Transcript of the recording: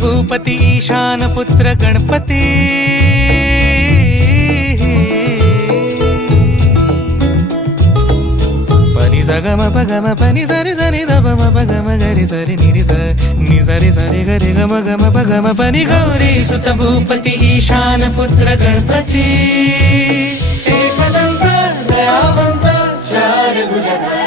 भूपती ईशान पुत्र गणपती पनि सगम पगम पनि सरि सरि ध म पगम गरि सरि निरि स नि सरि सरि गरि गम गम पगम पनि गौरी सुत भूपती ईशान पुत्र गणपती एकदंत दयावंत चार भुजधारी